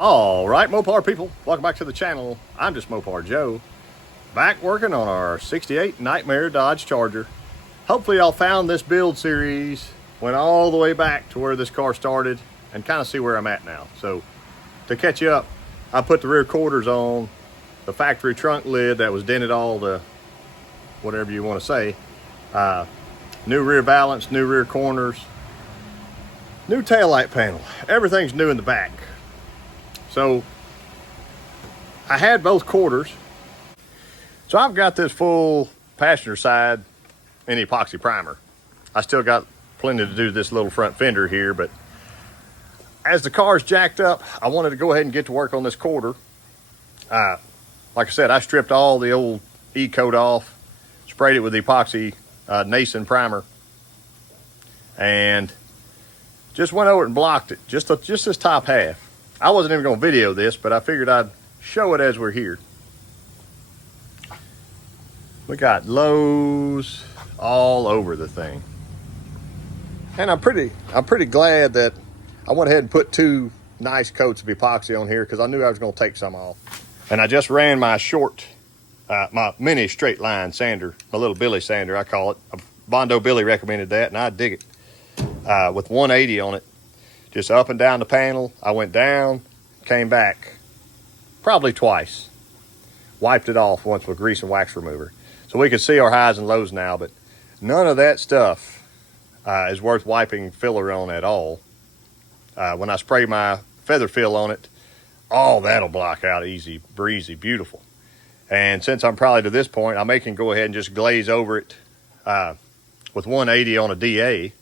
All right, Mopar people, welcome back to the channel. I'm just Mopar Joe, back working on our 68 Nightmare Dodge Charger. Hopefully y'all found this build series, went all the way back to where this car started, and kind of see where I'm at now. So to catch you up, I put the rear quarters on, the factory trunk lid that was dented all to whatever you want to say, new rear balance, new rear corners, new taillight panel. Everything's new in the back. So I had both quarters. So I've got this full passenger side in epoxy primer. I still got plenty to do to this little front fender here, but as the car's jacked up, I wanted to go ahead and get to work on this quarter. Like I said, I stripped all the old E-coat off, sprayed it with epoxy Nason primer, and just went over it and blocked it, just this top half. I wasn't even going to video this, but I figured I'd show it as we're here. We got lows all over the thing. And I'm pretty glad that I went ahead and put two nice coats of epoxy on here because I knew I was going to take some off. And I just ran my my mini straight line sander, my little Billy sander, I call it. Bondo Billy recommended that, and I dig it. With 180 on it. Just up and down the panel. I went down, came back probably twice. Wiped it off once with grease and wax remover. So we could see our highs and lows now, but none of that stuff is worth wiping filler on at all. When I spray my feather fill on it, all that'll block out easy, breezy, beautiful. And since I'm probably to this point, I may can go ahead and just glaze over it with 180 on a DA.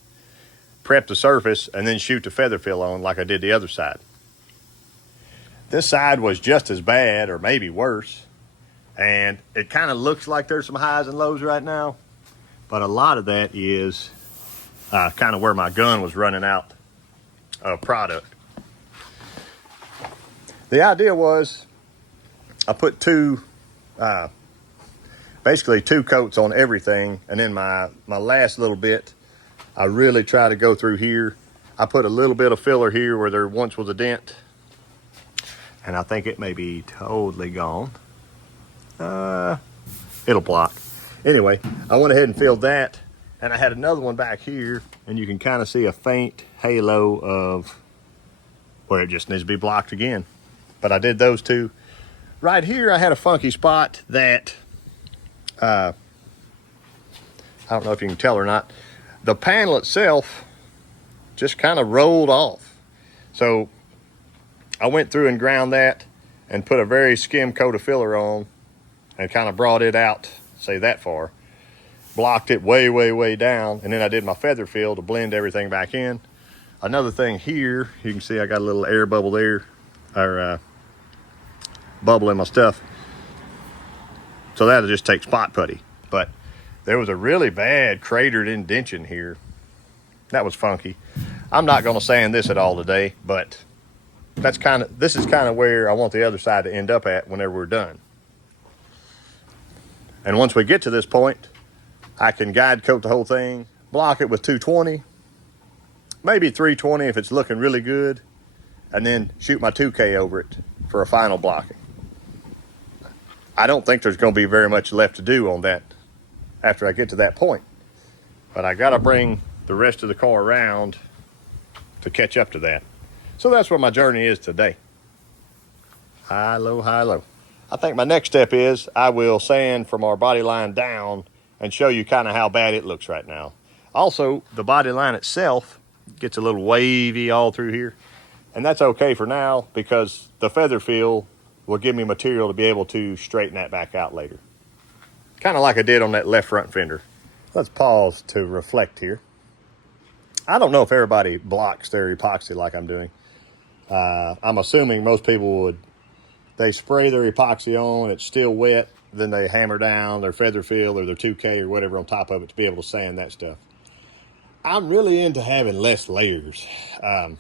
Prep the surface, and then shoot the feather fill on like I did the other side. This side was just as bad, or maybe worse, and it kind of looks like there's some highs and lows right now, but a lot of that is kind of where my gun was running out of product. The idea was I put basically two coats on everything, and then my last little bit, I really try to go through here. I put a little bit of filler here where there once was a dent, and I think it may be totally gone. It'll block. Anyway, I went ahead and filled that, and I had another one back here, and you can kind of see a faint halo of where it just needs to be blocked again. But I did those two. Right here, I had a funky spot that, I don't know if you can tell or not, the panel itself just kind of rolled off. So I went through and ground that and put a very skim coat of filler on and kind of brought it out, say that far. Blocked it way, way, way down. And then I did my feather fill to blend everything back in. Another thing here, you can see I got a little air bubble there, or bubble in my stuff. So that'll just take spot putty. But there was a really bad cratered indention here. That was funky. I'm not going to sand this at all today, but this is kind of where I want the other side to end up at whenever we're done. And once we get to this point, I can guide coat the whole thing, block it with 220, maybe 320 if it's looking really good, and then shoot my 2K over it for a final blocking. I don't think there's going to be very much left to do on that after I get to that point, but I got to bring the rest of the car around to catch up to that. So that's where my journey is today. High, low, high, low. I think my next step is I will sand from our body line down and show you kind of how bad it looks right now. Also, the body line itself gets a little wavy all through here, and that's okay for now because the feather fill will give me material to be able to straighten that back out later. Kind of like I did on that left front fender. Let's pause to reflect here. I don't know if everybody blocks their epoxy like I'm doing. I'm assuming most people they spray their epoxy on, it's still wet, then they hammer down their feather fill or their 2K or whatever on top of it to be able to sand that stuff. I'm really into having less layers. And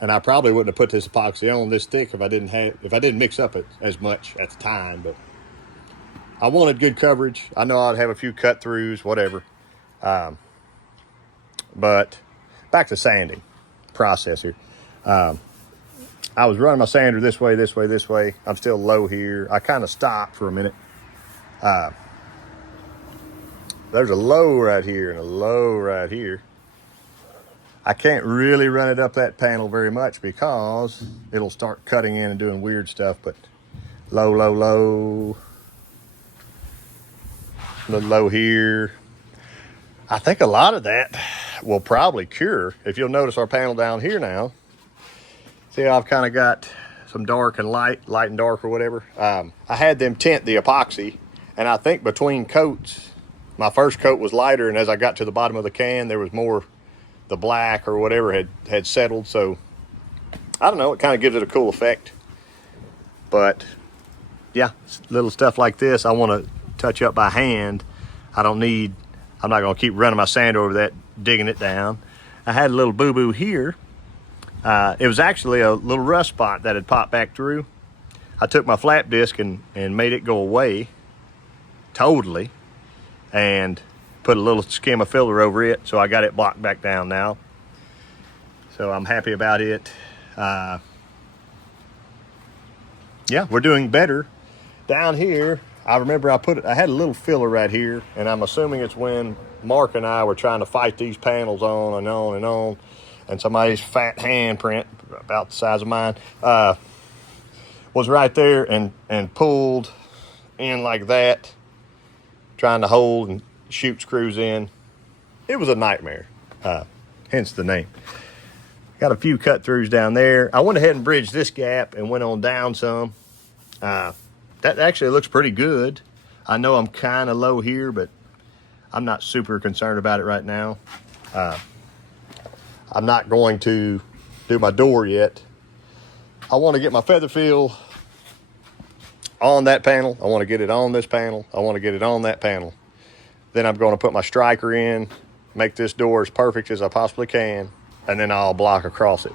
I probably wouldn't have put this epoxy on this thick if I didn't mix up it as much at the time, but I wanted good coverage. I know I'd have a few cut throughs, whatever. But back to sanding process here. I was running my sander this way, this way, this way. I'm still low here. I kind of stopped for a minute. There's a low right here and a low right here. I can't really run it up that panel very much because it'll start cutting in and doing weird stuff, but low, low, low. A little low here. I think a lot of that will probably cure. If you'll notice our panel down here now, see how I've kind of got some dark and light, light and dark or whatever. I had them tint the epoxy, and I think between coats, my first coat was lighter, and as I got to the bottom of the can, there was more, the black or whatever had settled. So I don't know, it kind of gives it a cool effect. But yeah, little stuff like this I want to touch up by hand. I'm not going to keep running my sander over that, digging it down. I had a little boo-boo here. It was actually a little rust spot that had popped back through. I took my flap disc and made it go away totally and put a little skim of filler over it, so I got it blocked back down now. So I'm happy about it. Yeah, we're doing better. Down here, I remember I had a little filler right here, and I'm assuming it's when Mark and I were trying to fight these panels on and on and on, and somebody's fat handprint, about the size of mine, was right there and pulled in like that, trying to hold and shoot screws in. It was a nightmare, hence the name. Got a few cut throughs down there. I went ahead and bridged this gap and went on down some. That actually looks pretty good. I know I'm kind of low here, but I'm not super concerned about it right now. I'm not going to do my door yet. I want to get my feather fill on that panel. I want to get it on this panel. I want to get it on that panel. Then I'm going to put my striker in, make this door as perfect as I possibly can, and then I'll block across it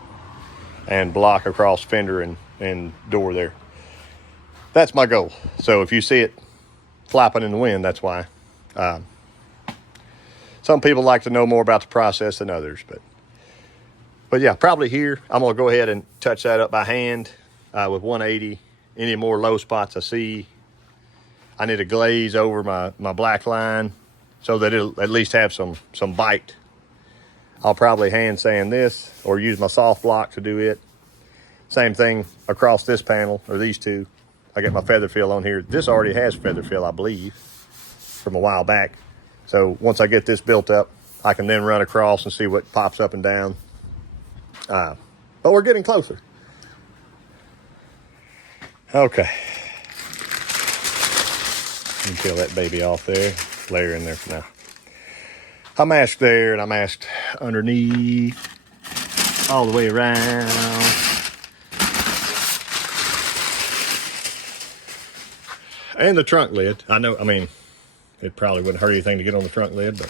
and block across fender and door there. That's my goal. So if you see it flapping in the wind, that's why. Some people like to know more about the process than others, but yeah, probably here. I'm gonna go ahead and touch that up by hand with 180. Any more low spots I see, I need to glaze over my black line so that it'll at least have some bite. I'll probably hand sand this or use my soft block to do it. Same thing across this panel, or these two. I get my feather fill on here. This already has feather fill, I believe, from a while back. So once I get this built up, I can then run across and see what pops up and down. But we're getting closer. Okay. Let me peel that baby off there. Layer in there for now. I masked there and I masked underneath, all the way around. And the trunk lid. I mean, it probably wouldn't hurt anything to get on the trunk lid, but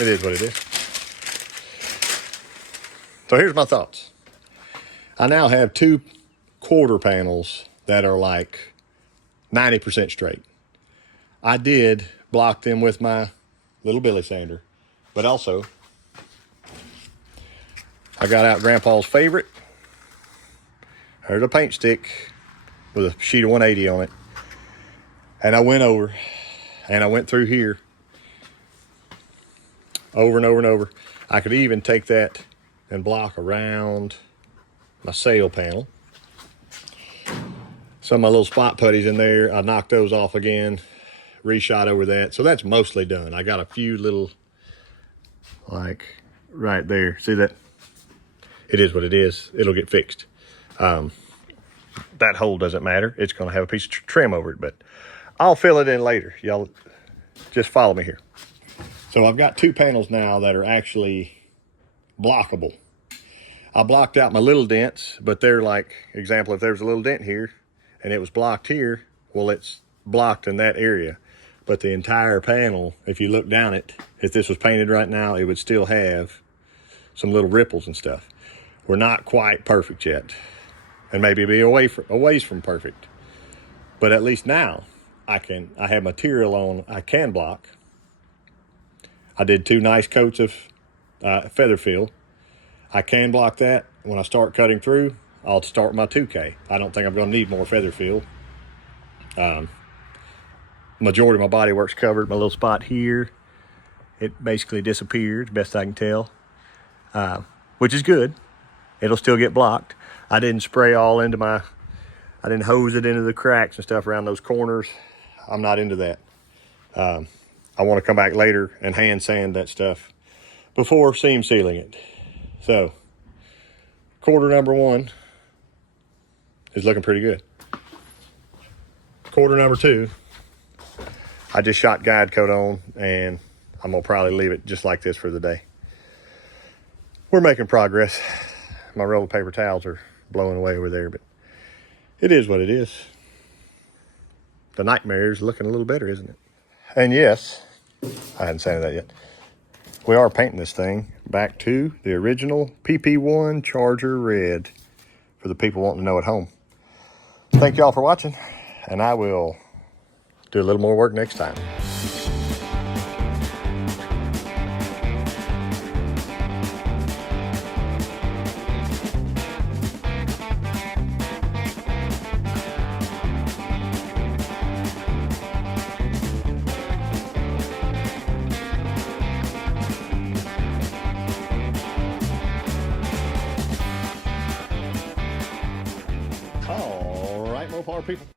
it is what it is. So here's my thoughts. I now have 2 quarter panels that are like 90% straight. I did block them with my little billy sander, but also I got out Grandpa's favorite. There's a paint stick with a sheet of 180 on it. And I went over and I went through here over and over and over. I could even take that and block around my sail panel. Some of my little spot putties in there, I knocked those off again, reshot over that. So that's mostly done. I got a few little, like right there. See that? It is what it is. It'll get fixed. That hole doesn't matter. It's going to have a piece of trim over it, but I'll fill it in later. Y'all just follow me here. So I've got 2 panels now that are actually blockable. I blocked out my little dents, but they're like, example, if there's a little dent here and it was blocked here, well, it's blocked in that area. But the entire panel, if you look down it, if this was painted right now, it would still have some little ripples and stuff. We're not quite perfect yet, and maybe be a ways from perfect. But at least now I have material on I can block. I did 2 nice coats of feather fill I can block that. When I start cutting through, I'll start my 2K. I don't think I'm going to need more feather fill. Majority of my body work's covered. My little spot here, it basically disappeared, best I can tell, which is good. It'll still get blocked. I didn't spray all into I didn't hose it into the cracks and stuff around those corners. I'm not into that. I want to come back later and hand sand that stuff before seam sealing it. So, quarter number 1 is looking pretty good. Quarter number 2, I just shot guide coat on, and I'm gonna probably leave it just like this for the day. We're making progress. My roll of paper towels are blowing away over there, but it is what it is. The nightmare is looking a little better, isn't it? And yes, I hadn't said that yet. We are painting this thing back to the original PP1 Charger Red for the people wanting to know at home. Thank y'all for watching, and I will do a little more work next time. All right, Mopar people.